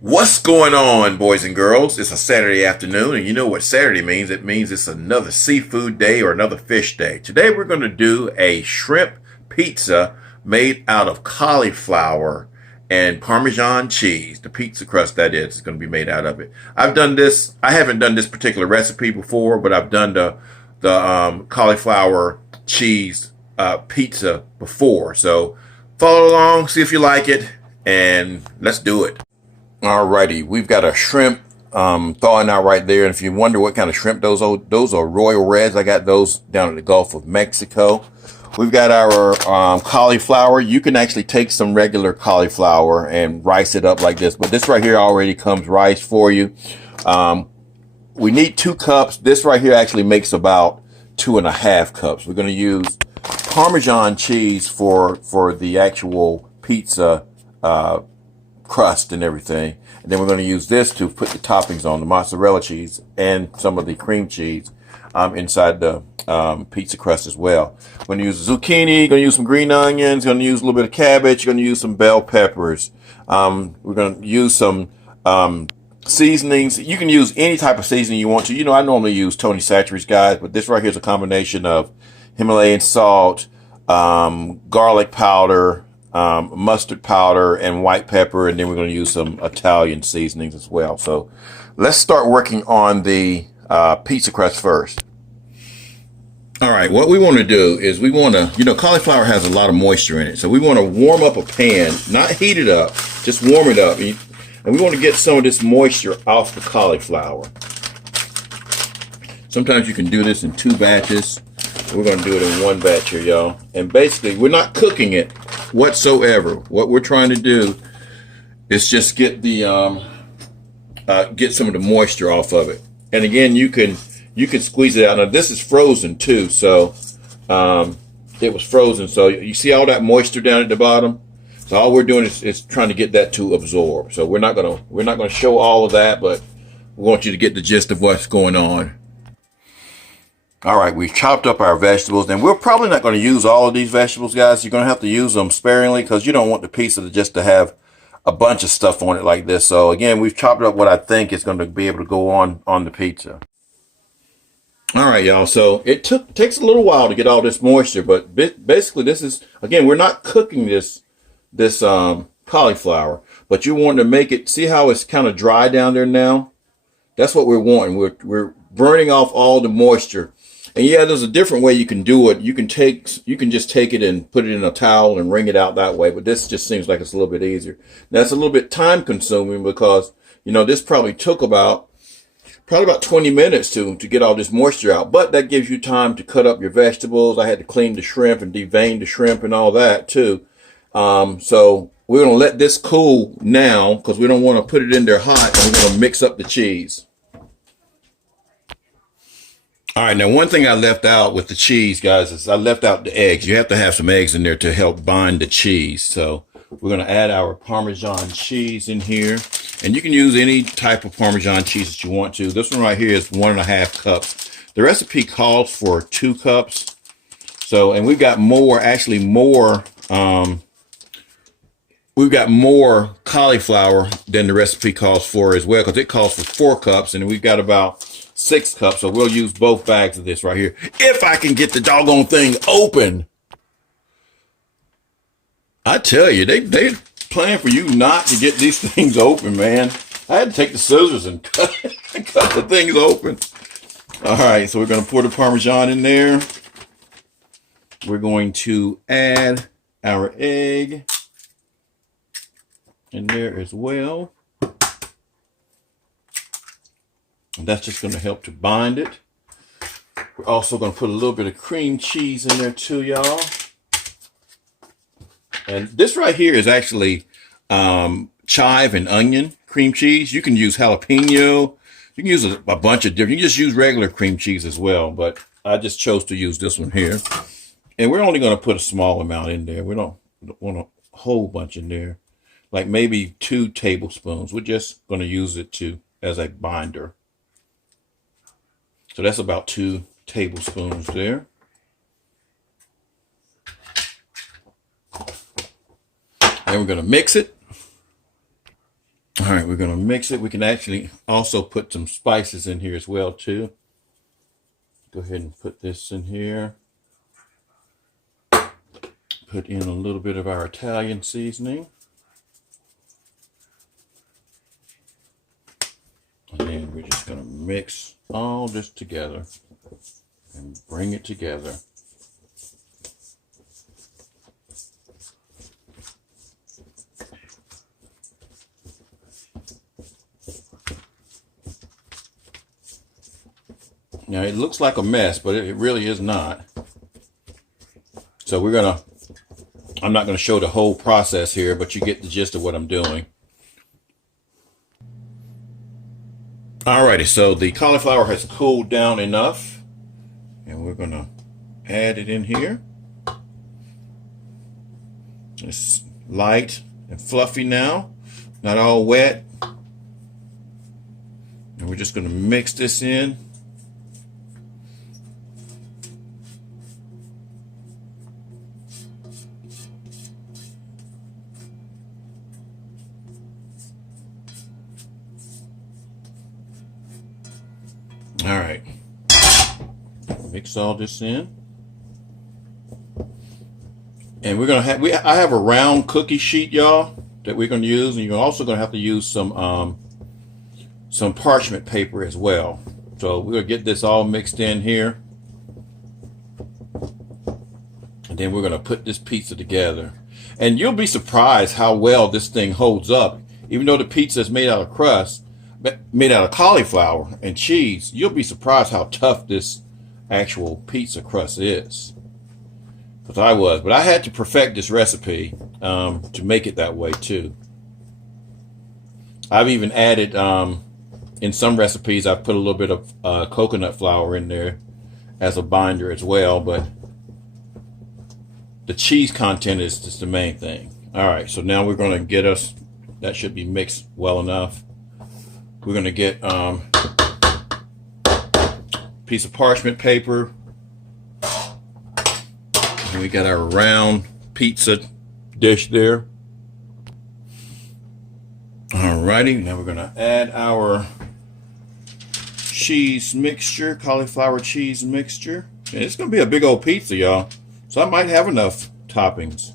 What's going on, boys and girls? It's a Saturday afternoon, and you know what Saturday means. It means it's another seafood day or another fish day. Today, we're going to do a shrimp pizza made out of cauliflower and Parmesan cheese. The pizza crust, that is going to be made out of it. I've done this. I haven't done this particular recipe before, but I've done the cauliflower cheese pizza before. So follow along, see if you like it, and let's do it. Alrighty, we've got a shrimp thawing out right there. And if you wonder what kind of shrimp those are Royal Reds. I got those down in the Gulf of Mexico. We've got our cauliflower. You can actually take some regular cauliflower and rice it up like this. But this right here already comes riced for you. We need 2 cups. This right here actually makes about 2.5 cups. We're going to use Parmesan cheese for the actual pizza crust and everything. And then we're going to use this to put the toppings on, the mozzarella cheese and some of the cream cheese inside the pizza crust as well. We're going to use zucchini, going to use some green onions, going to use a little bit of cabbage, going to use some bell peppers. We're going to use some seasonings. You can use any type of seasoning you want to. You know, I normally use Tony Chachere's, guys, but this right here is a combination of Himalayan salt, garlic powder, mustard powder, and white pepper, and then we're going to use some Italian seasonings as well. So let's start working on the pizza crust first. All right, what we want to do is we want to, cauliflower has a lot of moisture in it, so we want to warm up a pan, not heat it up, just warm it up, and we want to get some of this moisture off the cauliflower. Sometimes you can do this in 2 batches. We're going to do it in 1 batch here, y'all. And basically, we're not cooking it whatsoever. What we're trying to do is just get the get some of the moisture off of it. And again, you can squeeze it out. Now this is frozen too, so it was frozen. So you see all that moisture down at the bottom. So all we're doing is trying to get that to absorb. So we're not gonna show all of that, but we want you to get the gist of what's going on. All right, we've chopped up our vegetables, and we're probably not going to use all of these vegetables, guys. You're going to have to use them sparingly because you don't want the pizza just to have a bunch of stuff on it like this. So again, we've chopped up what I think is going to be able to go on the pizza. All right, y'all. So it takes a little while to get all this moisture, but basically this is, again, we're not cooking this cauliflower, but you want to make it, see how it's kind of dry down there now? That's what we're wanting. We're burning off all the moisture. And yeah, there's a different way you can do it. You can just take it and put it in a towel and wring it out that way. But this just seems like it's a little bit easier. Now it's a little bit time consuming because, this probably took about 20 minutes to get all this moisture out. But that gives you time to cut up your vegetables. I had to clean the shrimp and devein the shrimp and all that too. So we're going to let this cool now because we don't want to put it in there hot, and we're going to mix up the cheese. All right, now one thing I left out with the cheese, guys, is I left out the eggs. You have to have some eggs in there to help bind the cheese. So we're going to add our Parmesan cheese in here. And you can use any type of Parmesan cheese that you want to. This one right here is 1.5 cups. The recipe calls for 2 cups. So, and we've got more cauliflower than the recipe calls for as well, because it calls for 4 cups, and we've got about 6 cups, so we'll use both bags of this right here. If I can get the doggone thing open. I tell you, they plan for you not to get these things open, man. I had to take the scissors and cut the things open. All right, so we're going to pour the Parmesan in there. We're going to add our egg in there as well. And that's just going to help to bind it. We're also going to put a little bit of cream cheese in there too, y'all. And this right here is actually chive and onion cream cheese. You can use jalapeno. You can use a bunch of different. You can just use regular cream cheese as well. But I just chose to use this one here. And we're only going to put a small amount in there. We don't want a whole bunch in there. Like maybe 2 tablespoons. We're just going to use it as a binder. So that's about 2 tablespoons there. And we're going to mix it. All right, we're going to mix it. We can actually also put some spices in here as well too. Go ahead and put this in here. Put in a little bit of our Italian seasoning. And then we're just going to mix all this together and bring it together. Now it looks like a mess, but it really is not. So I'm not gonna show the whole process here, but you get the gist of what I'm doing. Alrighty, so the cauliflower has cooled down enough, and we're gonna add it in here. It's light and fluffy now, not all wet. And we're just gonna mix this in. All right, mix all this in, and we're gonna have I have a round cookie sheet, y'all, that we're gonna use, and you're also gonna have to use some parchment paper as well. So we're gonna get this all mixed in here, and then we're gonna put this pizza together, and you'll be surprised how well this thing holds up, even though the pizza is made out of crust. Made out of cauliflower and cheese. You'll be surprised how tough this actual pizza crust is. Because I was, but I had to perfect this recipe to make it that way too. I've even added, in some recipes, I've put a little bit of coconut flour in there as a binder as well, but the cheese content is just the main thing. All right, so now we're going to get us, that should be mixed well enough. We're going to get a piece of parchment paper. And we got our round pizza dish there. Alrighty, now we're going to add our cheese mixture, cauliflower cheese mixture. And it's going to be a big old pizza, y'all. So I might have enough toppings.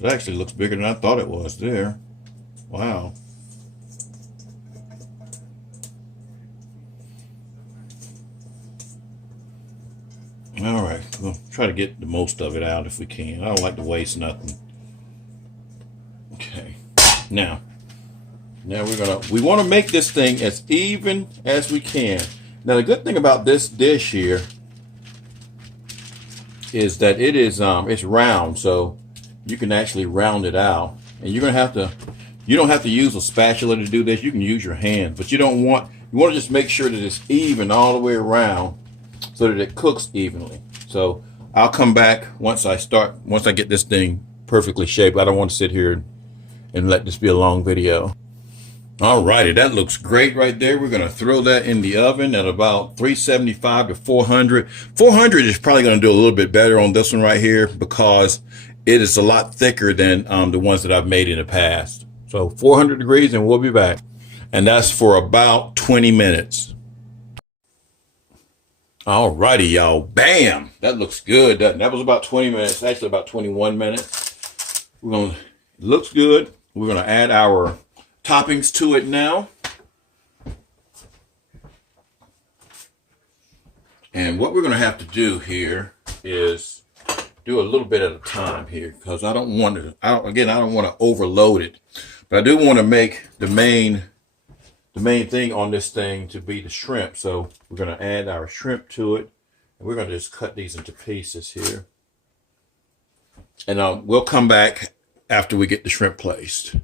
It actually looks bigger than I thought it was there. Wow. All right, we'll try to get the most of it out if we can. I don't like to waste nothing. Okay, now we want to make this thing as even as we can. Now the good thing about this dish here is that it is it's round, so you can actually round it out, and you're gonna have to. You don't have to use a spatula to do this. You can use your hands, but you want to just make sure that it's even all the way around so that it cooks evenly. So I'll come back once I get this thing perfectly shaped. I don't want to sit here and let this be a long video. Alrighty, that looks great right there. We're going to throw that in the oven at about 375 to 400. 400 is probably going to do a little bit better on this one right here because it is a lot thicker than the ones that I've made in the past. So 400 degrees and we'll be back. And that's for about 20 minutes. Alrighty, y'all. Bam! That looks good, doesn't it? That was about 20 minutes, actually about 21 minutes. It looks good. We're gonna add our toppings to it now. And what we're gonna have to do here is do a little bit at a time here because I don't want to overload it. But I do want to make the main thing on this thing to be the shrimp. So we're going to add our shrimp to it. And we're going to just cut these into pieces here. And we'll come back after we get the shrimp placed.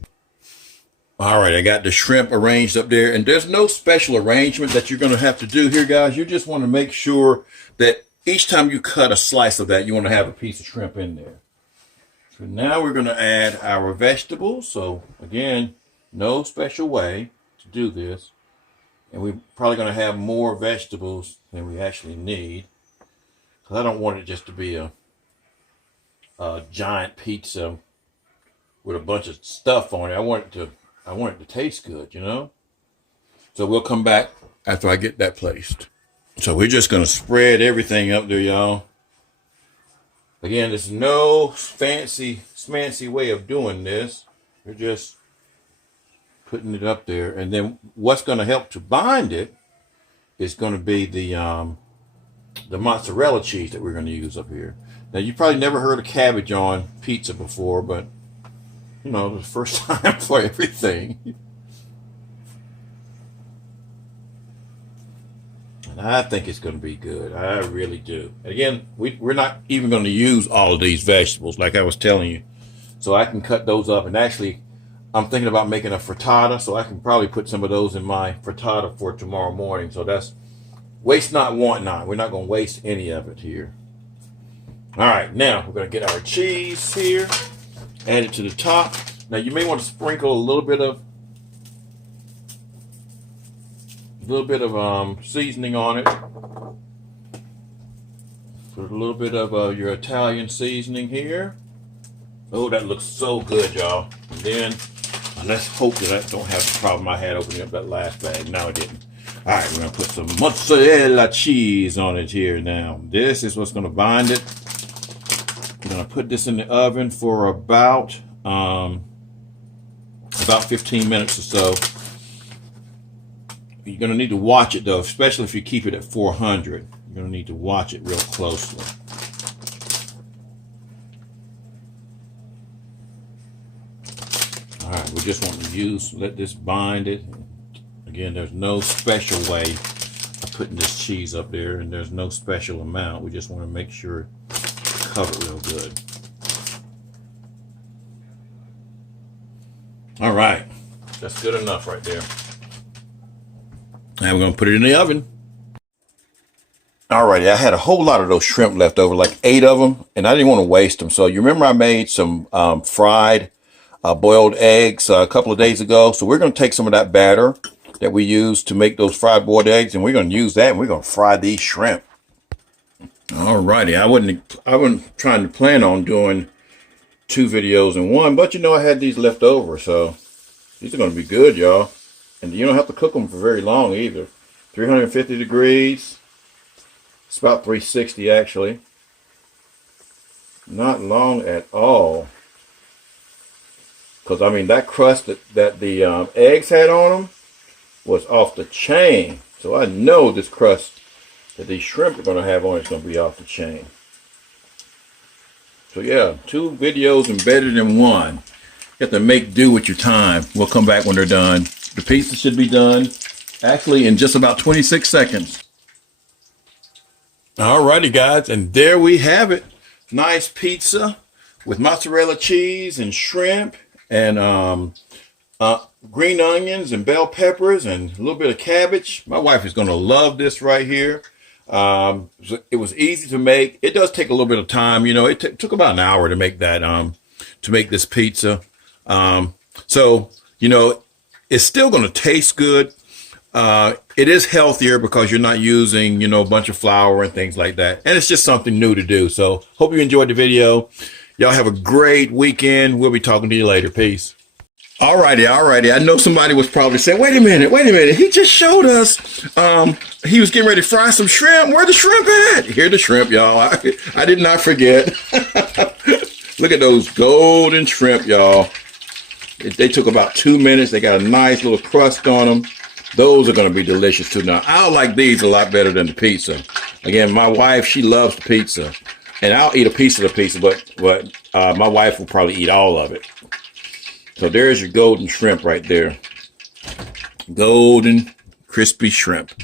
All right, I got the shrimp arranged up there. And there's no special arrangement that you're going to have to do here, guys. You just want to make sure that each time you cut a slice of that, you want to have a piece of shrimp in there. So now we're going to add our vegetables. So again, no special way to do this. And we're probably going to have more vegetables than we actually need. Because I don't want it just to be a giant pizza with a bunch of stuff on it. I want it to taste good, you know? So we'll come back after I get that placed. So we're just going to spread everything up there, y'all. Again, there's no fancy, smancy way of doing this. We're just putting it up there. And then what's going to help to bind it is going to be the mozzarella cheese that we're going to use up here. Now, you probably never heard of cabbage on pizza before, but, you know, the first time for everything. And I think it's going to be good. I really do. Again, we're not even going to use all of these vegetables, like I was telling you. So I can cut those up. And actually, I'm thinking about making a frittata, so I can probably put some of those in my frittata for tomorrow morning. So that's waste not, want not. We're not going to waste any of it here. All right, now we're going to get our cheese here, add it to the top. Now you may want to sprinkle a little bit of seasoning on it. Put a little bit of your Italian seasoning here. Oh, that looks so good, y'all. And then let's hope that I don't have the problem I had opening up that last bag. No, I didn't. All right, we're going to put some mozzarella cheese on it here now. This is what's going to bind it. We're going to put this in the oven for about 15 minutes or so. You're going to need to watch it, though, especially if you keep it at 400. You're going to need to watch it real closely. All right, we just want to let this bind it. Again, there's no special way of putting this cheese up there, and there's no special amount. We just want to make sure it's covered real good. All right, that's good enough right there. Now we're going to put it in the oven. Alrighty, I had a whole lot of those shrimp left over, like 8 of them, and I didn't want to waste them. So you remember I made some fried boiled eggs a couple of days ago. So we're going to take some of that batter that we used to make those fried boiled eggs, and we're going to use that, and we're going to fry these shrimp. Alrighty, I wasn't trying to plan on doing 2 videos in one, but you know I had these left over, so these are going to be good, y'all. And you don't have to cook them for very long either. 350 degrees. It's about 360 actually. Not long at all. Because I mean that crust that the eggs had on them was off the chain. So I know this crust that these shrimp are going to have on it is going to be off the chain. So yeah, 2 videos embedded in one. You have to make do with your time. We'll come back when they're done. The pizza should be done actually in just about 26 seconds. Alrighty, guys, and there we have it. Nice pizza with mozzarella cheese and shrimp and green onions and bell peppers and a little bit of cabbage. My wife is going to love this right here. It was easy to make. It does take a little bit of time. You know, it took about an hour to make that, to make this pizza. So, you know, it's still going to taste good. It is healthier because you're not using, you know, a bunch of flour and things like that. And it's just something new to do. So hope you enjoyed the video. Y'all have a great weekend. We'll be talking to you later. Peace. Alrighty. I know somebody was probably saying, wait a minute. He just showed us, he was getting ready to fry some shrimp. Where the shrimp at? Here the shrimp, y'all. I did not forget. Look at those golden shrimp, y'all. They took about 2 minutes. They got a nice little crust on them. Those are going to be delicious too. Now, I'll like these a lot better than the pizza. Again, my wife, she loves the pizza. And I'll eat a piece of the pizza, but my wife will probably eat all of it. So there's your golden shrimp right there. Golden, crispy shrimp.